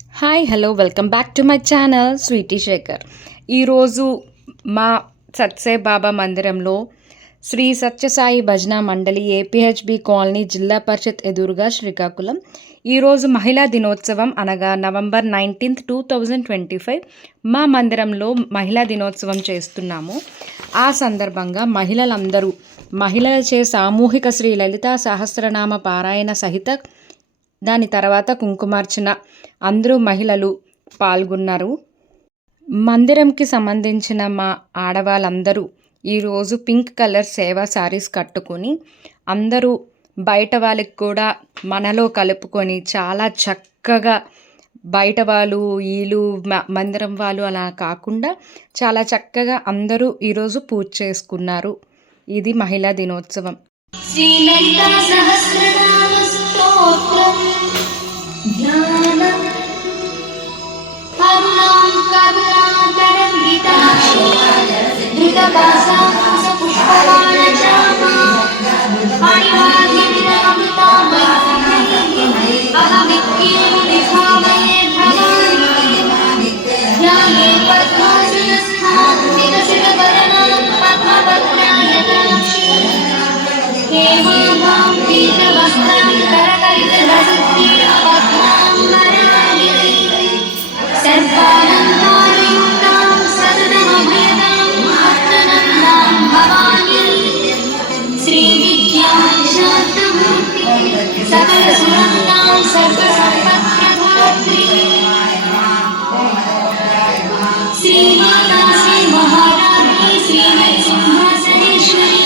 Hi hello welcome back to my channel Sweety Shekhar. ఈరోజు మా సత్సే బాబా మందిరంలో శ్రీ సత్యసాయి భజన మండలి ఏపీహెచ్బి కాలనీ జిల్లా పరిషత్ ఎదురుగా శ్రీకాకుళం. ఈరోజు మహిళా దినోత్సవం అనగా నవంబర్ 19, 2025 మా మందిరంలో మహిళా దినోత్సవం చేస్తున్నాము. ఆ సందర్భంగా మహిళలచే సామూహిక శ్రీ లలితా సహస్రనామ పారాయణ సహిత దాని తర్వాత కుంకుమార్చన అందరూ మహిళలు పాల్గొన్నారు. మందిరంకి సంబంధించిన మా ఆడవాళ్ళందరూ ఈరోజు పింక్ కలర్ సేవా శారీస్ కట్టుకొని అందరూ బయట వాళ్ళకి కూడా మనలో కలుపుకొని చాలా చక్కగా బయట వాళ్ళు వీళ్ళు మందిరం వాళ్ళు అలా కాకుండా చాలా చక్కగా అందరూ ఈరోజు పూజ చేసుకున్నారు. ఇది మహిళా దినోత్సవం. శ్రీలలితా సహస్రనామ స్తోత్రం ధ్యానం కరుణాం కరుణాతరంగితాక్షి ధృతపాశాం పుష్పబాణచామా పాణివాద్యమిదమృతామయీ అహమిత్యేవ విభావయే భవాని ధ్యాయే పద్మాసనస్థాం వికసితవదనాం పద్మపత్రాయతాక్షి హేమాభాం పీతవస్త్రం కరకలితలసద్గీత పద్మాంబరాణి సర్వాలంకారయుక్తాం సతతమభయదాం భక్తనందాం భవాని శ్రీవిద్యాం శాంతమూర్తి సకలసునందాం సర్వసంపత్ప్రదాత్రి శ్రీమాతా శ్రీ మహారాజ్ఞి శ్రీమత్సింహాసనేశ్వరి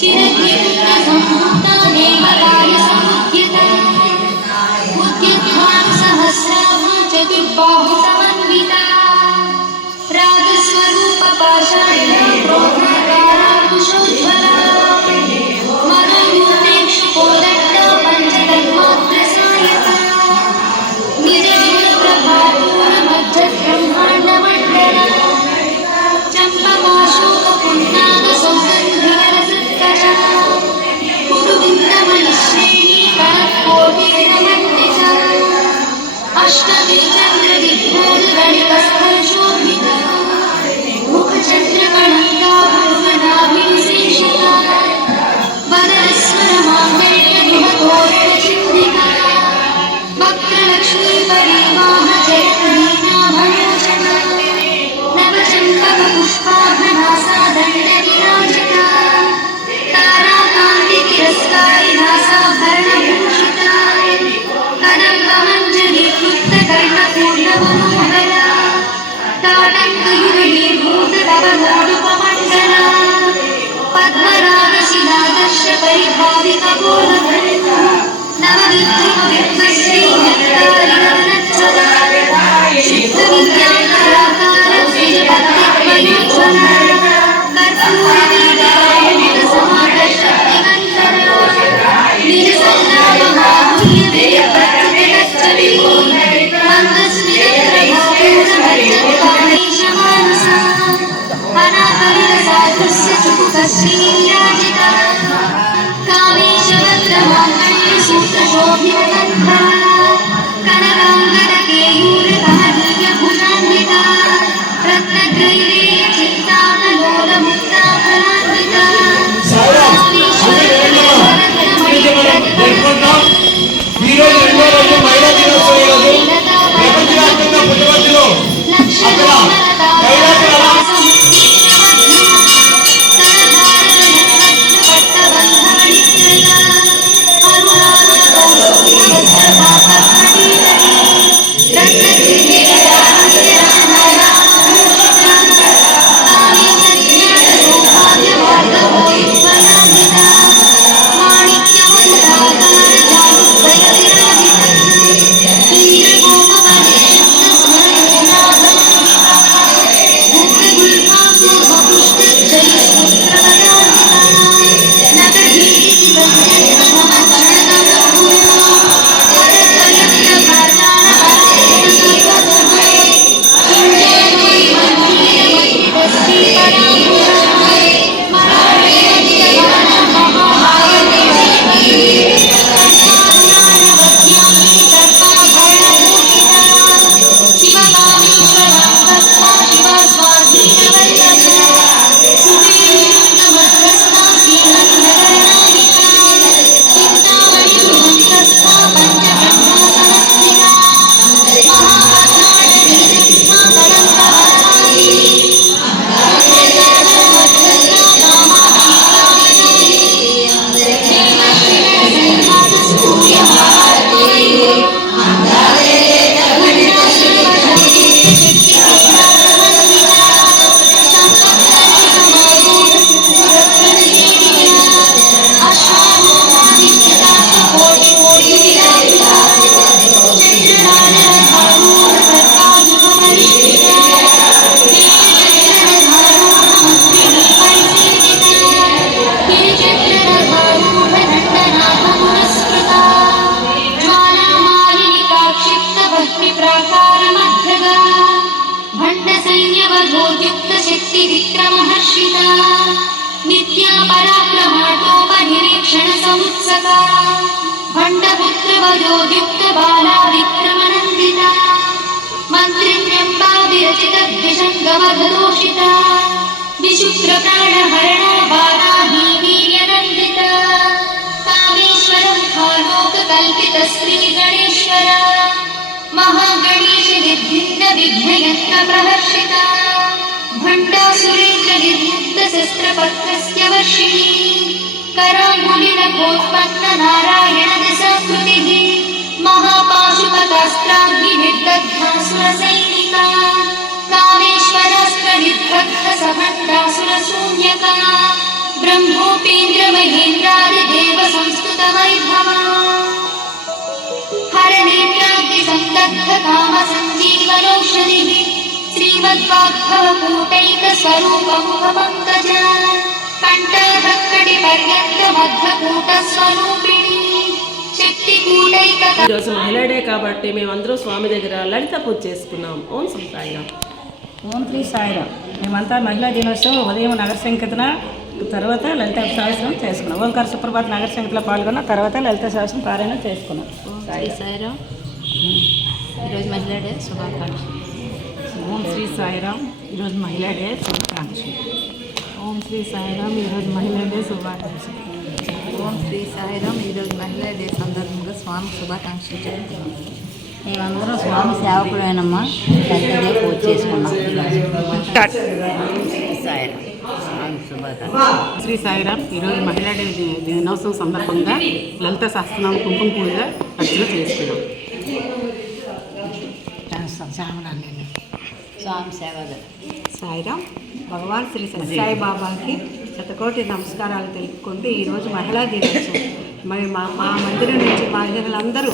చిరకీర్తి సంభూతా దేవరాయ సముద్యత ఉద్యతాం సహస్రాభా చతుర్బాహు సమన్వితా రాగస్వరూప పాషాణ క్రోధాకారాంకుశోజ్వలా మనోయూతేక్షు కోదట్టా పంచకర్మాగ్రసాయకా నిజగుణప్రభాపూర మధ్య బ్రహ్మాండమండలా చంపకాశోక పున్నాగ సౌగంధికరసత్కరా కురువిందమణిశ్రేణీ కరకోటిర్ణమండితా అష్టవిచంద్రవిభోగగణికస్థలశోభితా ముఖచంద్రకణంగా భువనాభివిశేషితా వదనస్వరమాంగళ్యగృహతోరణచింద్రికా వక్రలక్ష్మీ పరివాహ జయమునీనాభయోజనా నవచంపకపుష్పాభనాసా దండవిరాజితా తారాకాంతితిరస్కారినాసాభరణభూషితా కదంబమంజరి క్లుప్తకర్ణపూర్ణమనోహరా తాటంకయుగీభూతతవమోడుపమండలా పద్మరాగశిలాదర్శ పరిభావితకోలధన్యా నవవిద్యుమవిద్మశ్రీనక్తారివర్ణచ్చలా సిద్ధవిద్యాంకరాకార శ్రీపద్మయోజ్వలా కర్పూరదీపాయనిరసమాదశక్తిగంధరా నిజసల్లాభమాహుల్యవేయప్రకృతిగచ్చలి మందస్మితప్రభాపూర్ణమజ్జత్కామేశమానసా అనాకలితసాధుస్య చుకుకశ్రీరాజితా కామేశవక్రమాంగళ్యసూత్రశోభితగంధా కనకాంగదకేయూరకమనీయభుజాన్వితా రత్నగ్రైరేయచిత్తానలోలముక్తాఫలాన్వితా ఈరోజు రెండో రోజు మహిళా దినోత్సవం రోజు ప్రపంచవ్యాప్తంగా పుట్టపర్తిలో అక్కడ కైలాస सहस्राकारमध्यगा भण्डसैन्यवधोद्युक्तशक्तिविक्रमहर्षिता नित्या पराक्रमाटोपनिरीक्षणसमुत्सका भण्डपुत्रवधोद्युक्तबाला विक्रमनन्दिता मन्त्रिण्यम्बा विरचितद्विषङ्गवधदोषिता विशुक्रप्राणहरणा बालाही वीर्यनन्दिता कामेश्वरं खालोककल्पितश्रीगणेश्वरा महागणेश निर्भिन्नविघ्नयन्त्रप्रहर्षिता भण्डासुरेन्द्रनिर्मुक्तशस्त्रपत्रस्य वर्षिणी कराङ्गुलिनभोत्पन्ननारायणदशाकृतिः महापाशुपतास्त्राग्निर्दग्धासुरसैनिका कामेश्वरास्त्रनिर्दग्धसभण्डासुरशून्यका ब्रह्मोपेन्द्रमहेन्द्रादिदेवसंस्कृतवैभवा हरनेत्राग्निसन्दग्धकामसञ्जीवनौषधिः श्रीमद्वाग्भवकूटैकस्वरूपमुखपङ्कजा कंठाधक्कटिपर्यन्तमध्वकूटस्वरूपिणी शक्तिकूटैक ఈరోజు మహిళా డే కాబట్టి మేమందరూ స్వామి దగ్గర లలిత పూజ చేసుకున్నాం. ఓం శ్రీ సాయిరామ్. ఓం శ్రీ సాయిరామ్. మేమంతా మహిళా దినోత్సవం ఉదయం నగర సంకీర్తన తర్వాత లలిత సహస్రం చేసుకున్నాం. ఓంకార సుప్రభాత్ నగర సంకీర్తనలో పాల్గొన్న తర్వాత లలిత సహస్రం పారాయణ చేసుకున్నాం. శ్రీ సాయిరామ్. ఈరోజు మహిళా డే శుభాకాంక్షలు. ఓం శ్రీ సాయిరామ్. ఈరోజు మహిళా డే శుభాకాంక్షలు. ఓం శ్రీ సాయిరామ్. ఈరోజు మహిళా డే శుభాకాంక్షలు. ఓం శ్రీ సాయిరామ్. ఈరోజు మహిళా డే సందర్భంగా స్వామి శుభాకాంక్షలు చెప్తున్నాం. మేమందరం స్వామి సేవకులైనమ్మా పెద్దదే పూజ చేసుకున్నాం. శ్రీ సాయిరామ్. ఈరోజు మహిళా డే దినోత్సవం సందర్భంగా లలిత సహస్రనామ కుంకుమ పూజ అర్చన చేసుకున్నాం. స్వామి సేవలు. సాయిరామ్. భగవాన్ శ్రీ సత్యసాయి బాబాకి శతకోటి నమస్కారాలు తెలుపుకుంటూ ఈరోజు మహిళా దినోత్సవం మరి మా మందిరం నుంచి మహిళలందరూ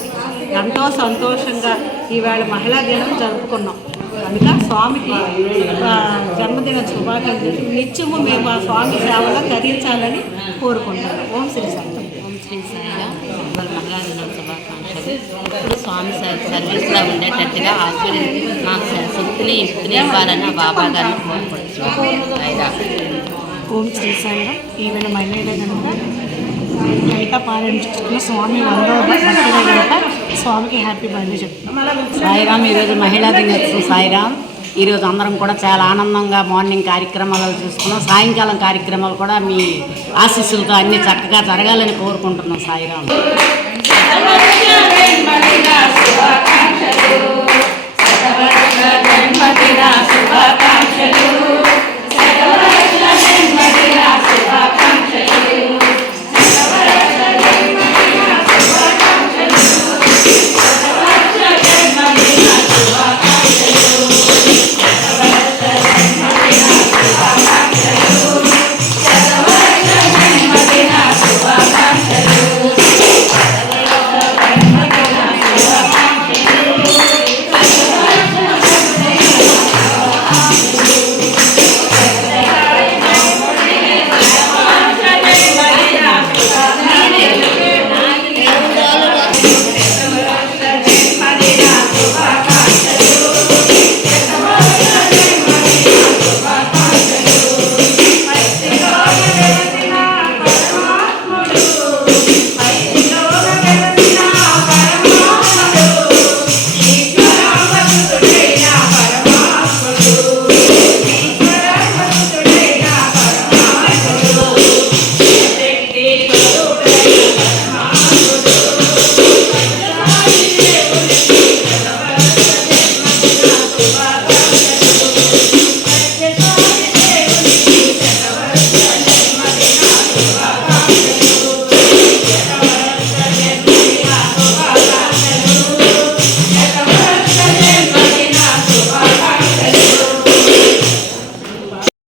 ఎంతో సంతోషంగా ఈవేళ మహిళా దినం జరుపుకున్నాం. కనుక స్వామికి జన్మదిన శుభాకాంక్షలు. నిత్యము మేము ఆ స్వామి సేవలో తరించాలని కోరుకుంటున్నాం. ఓం శ్రీ సాయి. ఓం శ్రీ సాయిరామ్. మహిళా దినం శుభాకాంక్షలు. ఇప్పుడు స్వామి సర్వీస్లో ఉండేటట్టుగా మాకు శక్తిని యుక్తిని ఇవ్వాలని బాబా గారిని కోరుకుంటున్నాం. ఓం శ్రీ సాయిరామ్. ఈవేళ మహిళా డే కనుక లలిత పారాయణ స్వామి 100వ బర్త్డే కనుక స్వామికి హ్యాపీ బర్త్డే చెప్తున్నాం. సాయిరామ్. ఈరోజు మహిళా దినోత్సవం. సాయిరామ్. ఈరోజు అందరం కూడా చాలా ఆనందంగా మార్నింగ్ కార్యక్రమాలు చూసుకున్నాం. సాయంకాలం కార్యక్రమాలు కూడా మీ ఆశీస్సులతో అన్ని చక్కగా జరగాలని కోరుకుంటున్నాం. సాయిరామ్.